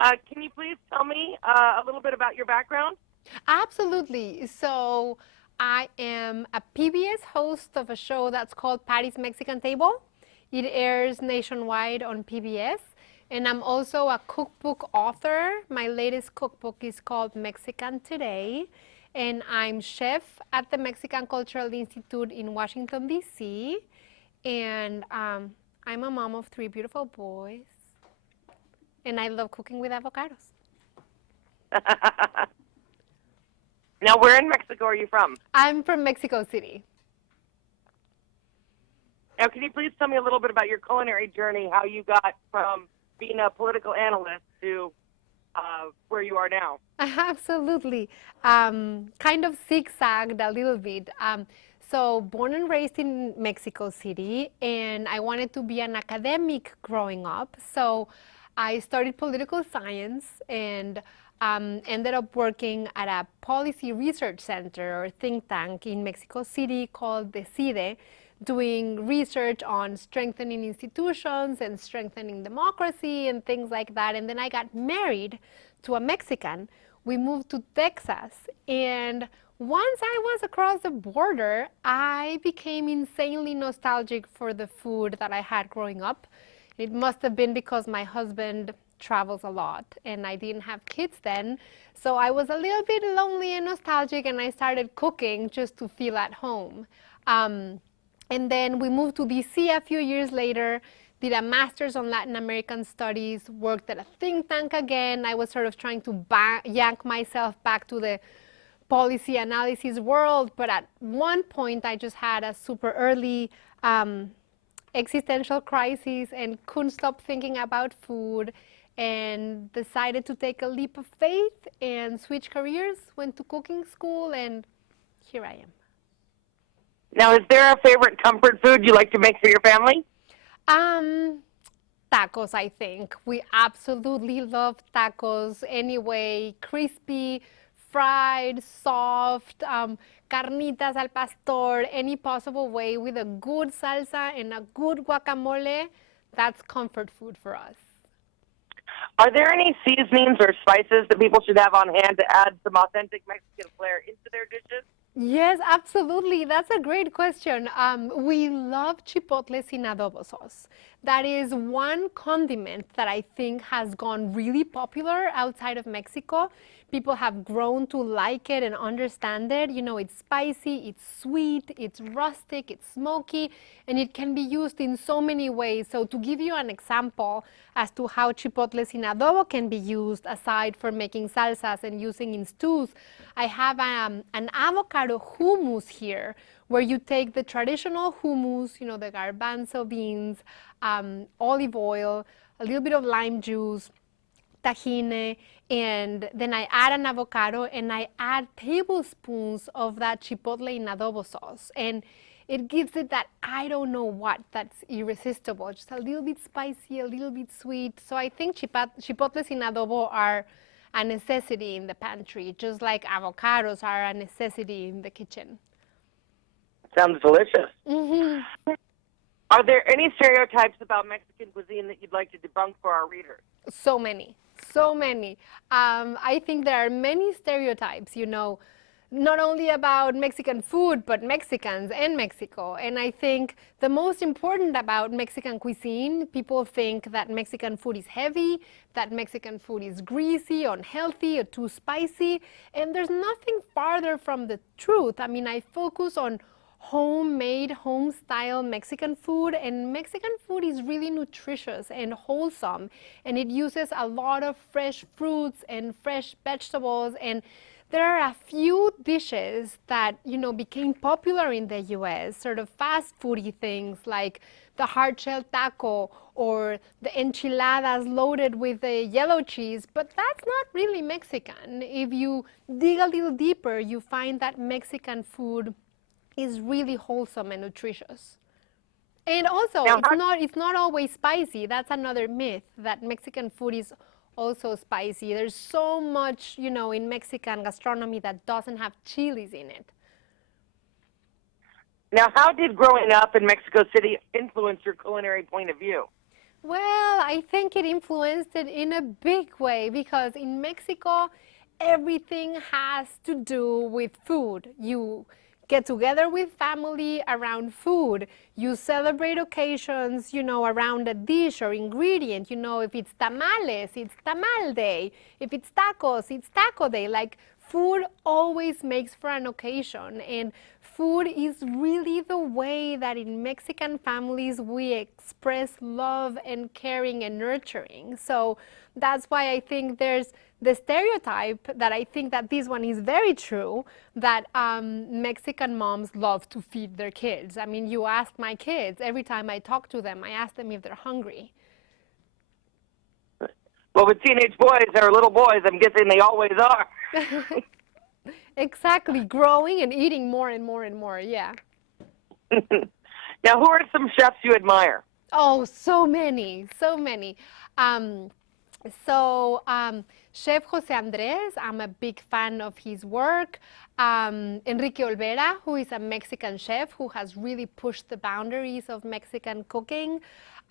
Can you please tell me a little bit about your background? Absolutely. So I am a PBS host of a show that's called Patis Mexican Table. It airs nationwide on PBS. And I'm also a cookbook author. My latest cookbook is called Mexican Today. And I'm chef at the Mexican Cultural Institute in Washington, D.C. And I'm a mom of three beautiful boys. And I love cooking with avocados. Now, where in Mexico are you from? I'm from Mexico City. Now, can you please tell me a little bit about your culinary journey, how you got from being a political analyst to where you are now? Absolutely. Kind of zigzagged a little bit. So, born and raised in Mexico City, and I wanted to be an academic growing up. So, I studied political science and ended up working at a policy research center or think tank in Mexico City called Decide, doing research on strengthening institutions and strengthening democracy and things like that. And then I got married to a Mexican. We moved to Texas, and once I was across the border, I became insanely nostalgic for the food that I had growing up. It must have been because my husband travels a lot and I didn't have kids then. So I was a little bit lonely and nostalgic, and I started cooking just to feel at home. Um, and then we moved to DC a few years later, did a master's on Latin American studies, worked at a think tank again. I was sort of trying to yank myself back to the policy analysis world, but at one point I just had a super early existential crisis and couldn't stop thinking about food and decided to take a leap of faith and switch careers, went to cooking school, and here I am. Now, is there a favorite comfort food you like to make for your family? Um, Tacos, I think. We absolutely love tacos anyway, crispy, fried, soft, carnitas al pastor, any possible way with a good salsa and a good guacamole. That's comfort food for us. Are there any seasonings or spices that people should have on hand to add some authentic Mexican flair into their dishes? Yes, absolutely. That's a great question. We love chipotles in adobo sauce. That is one condiment that I think has gone really popular outside of Mexico. People have grown to like it and understand it. You know, it's spicy, it's sweet, it's rustic, it's smoky, and it can be used in so many ways. So to give you an example as to how chipotles in adobo can be used, aside from making salsas and using in stews, I have an avocado hummus here, where you take the traditional hummus, you know, the garbanzo beans, olive oil, a little bit of lime juice, tahine, and then I add an avocado and I add tablespoons of that chipotle in adobo sauce. And it gives it that I don't know what that's irresistible, just a little bit spicy, a little bit sweet. So I think chipotles in adobo are a necessity in the pantry, just like avocados are a necessity in the kitchen. Sounds delicious. Hmm. Are there any stereotypes about Mexican cuisine that you'd like to debunk for our readers? So many, so many. I think there are many stereotypes, you know, not only about Mexican food, but Mexicans and Mexico. And I think the most important about Mexican cuisine, people think that Mexican food is heavy, that Mexican food is greasy, unhealthy, or too spicy. And there's nothing farther from the truth. I mean, I focus on homemade, home style Mexican food, and Mexican food is really nutritious and wholesome, and it uses a lot of fresh fruits and fresh vegetables. And there are a few dishes that, you know, became popular in the US, sort of fast foody things like the hard shell taco or the enchiladas loaded with the yellow cheese, but that's not really Mexican. If you dig a little deeper, you find that Mexican food is really wholesome and nutritious. And also, Now, it's not always spicy. That's another myth, that Mexican food is also spicy. There's so much, you know, in Mexican gastronomy that doesn't have chilies in it. how did growing up in Mexico City influence your culinary point of view? Well, I think it influenced it in a big way because in Mexico, everything has to do with food. You get together with family around food. You celebrate occasions, around a dish or ingredient. If it's tamales, it's tamal day. If it's tacos, it's taco day. Like food always makes for an occasion, and food is really the way that in Mexican families we express love and caring and nurturing. So that's why I think there's the stereotype that I think that this one is very true, that Mexican moms love to feed their kids. I mean, you ask my kids, every time I talk to them, I ask them if they're hungry. Well, with teenage boys or little boys, I'm guessing they always are. Exactly, growing and eating more and more and more, yeah. Now, who are some chefs you admire? Oh, so many, so many. Um, Chef Jose Andres, I'm a big fan of his work. Enrique Olvera, who is a Mexican chef who has really pushed the boundaries of Mexican cooking.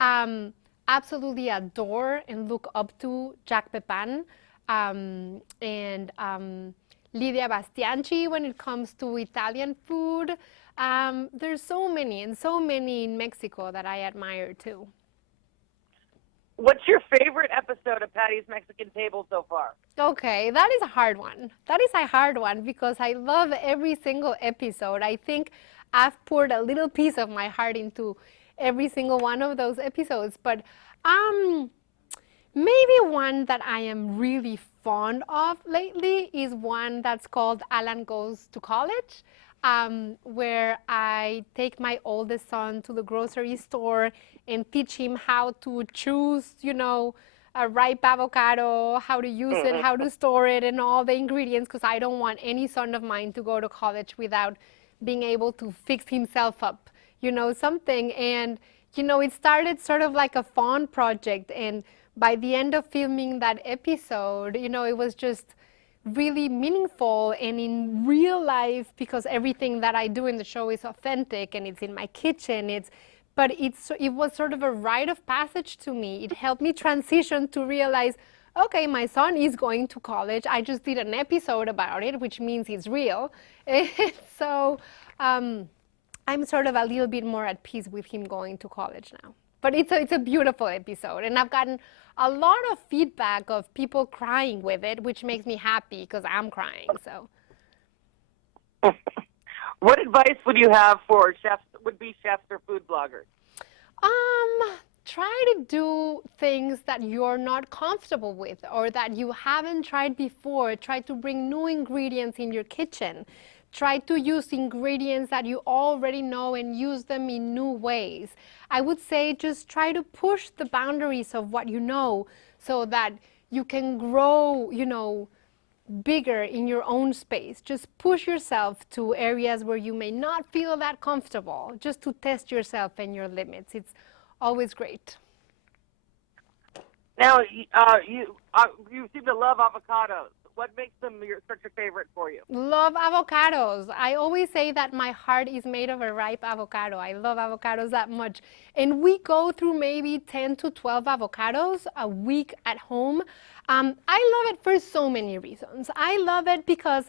Absolutely adore and look up to Jack Pepan and Lidia Bastianchi when it comes to Italian food. There's so many and so many in Mexico that I admire too. What's your favorite episode of Patty's Mexican Table so far? Okay, that is a hard one. That is a hard one because I love every single episode. I think I've poured a little piece of my heart into every single one of those episodes. But maybe one that I am really fond of lately is one that's called Alan Goes to College, where I take my oldest son to the grocery store and teach him how to choose, a ripe avocado, how to use it, how to store it, and all the ingredients, because I don't want any son of mine to go to college without being able to fix himself up, something. And, it started sort of like a fun project. And by the end of filming that episode, it was just really meaningful and in real life, because everything that I do in the show is authentic and it's in my kitchen. It was sort of a rite of passage to me. It helped me transition to realize, okay, my son is going to college. I just did an episode about it, which means it's real. And so I'm sort of a little bit more at peace with him going to college now. But it's a beautiful episode, and I've gotten a lot of feedback of people crying with it, which makes me happy because I'm crying. So, what advice would you have for would-be chefs or food bloggers? Try to do things that you're not comfortable with or that you haven't tried before. Try to bring new ingredients in your kitchen. Try to use ingredients that you already know and use them in new ways. I would say just try to push the boundaries of what you know so that you can grow, bigger in your own space. Just push yourself to areas where you may not feel that comfortable, just to test yourself and your limits. It's always great. Now, you seem to love avocados. What makes them such a favorite for you? Love avocados. I always say that my heart is made of a ripe avocado. I love avocados that much. And we go through maybe 10 to 12 avocados a week at home. I love it for so many reasons. I love it because,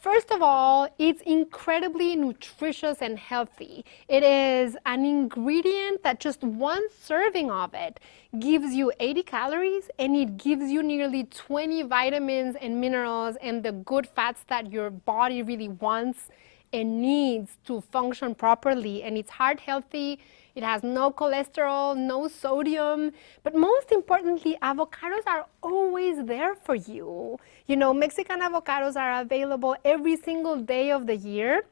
first of all, it's incredibly nutritious and healthy. It is an ingredient that just one serving of it gives you 80 calories, and it gives you nearly 20 vitamins and minerals and the good fats that your body really wants and needs to function properly. And it's heart healthy. It has no cholesterol, no sodium, but most importantly, avocados are always there for you. Mexican avocados are available every single day of the year.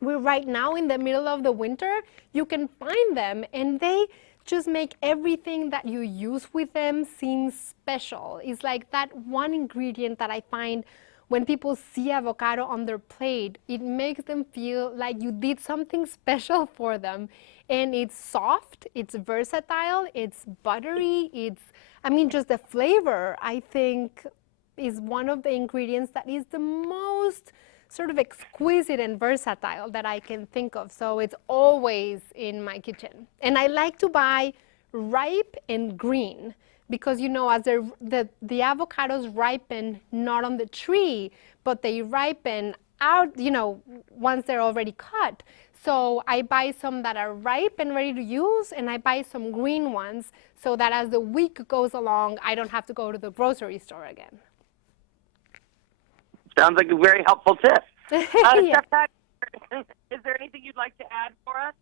We're right now in the middle of the winter. You can find them, and they just make everything that you use with them seem special. It's like that one ingredient that I find when people see avocado on their plate, it makes them feel like you did something special for them. And it's soft, it's versatile, it's buttery, just the flavor, I think, is one of the ingredients that is the most sort of exquisite and versatile that I can think of. So it's always in my kitchen. And I like to buy ripe and green. Because, you know, as the avocados ripen not on the tree, but they ripen out, you know, once they're already cut. So I buy some that are ripe and ready to use, and I buy some green ones so that as the week goes along, I don't have to go to the grocery store again. Sounds like a very helpful tip. Yeah. Chef Pati, is there anything you'd like to add for us?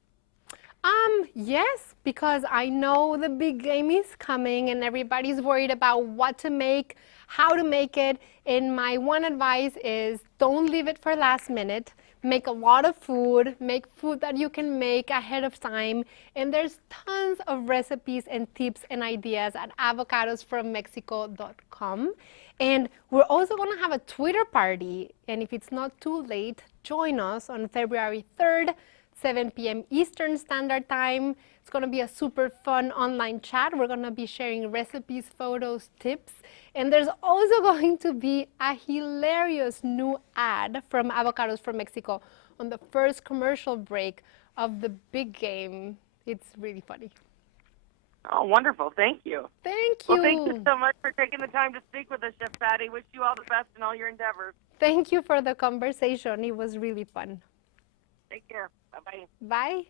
Yes, because I know the big game is coming and everybody's worried about what to make, how to make it. And my one advice is don't leave it for last minute. Make a lot of food, make food that you can make ahead of time. And there's tons of recipes and tips and ideas at avocadosfrommexico.com. And we're also going to have a Twitter party. And if it's not too late, join us on February 3rd. 7 p.m. Eastern Standard Time. It's going to be a super fun online chat. We're going to be sharing recipes, photos, tips. And there's also going to be a hilarious new ad from Avocados from Mexico on the first commercial break of the big game. It's really funny. Oh, wonderful. Thank you. Thank you. Well, thank you so much for taking the time to speak with us, Chef Pati. Wish you all the best in all your endeavors. Thank you for the conversation. It was really fun. Take care. Bye-bye. Bye.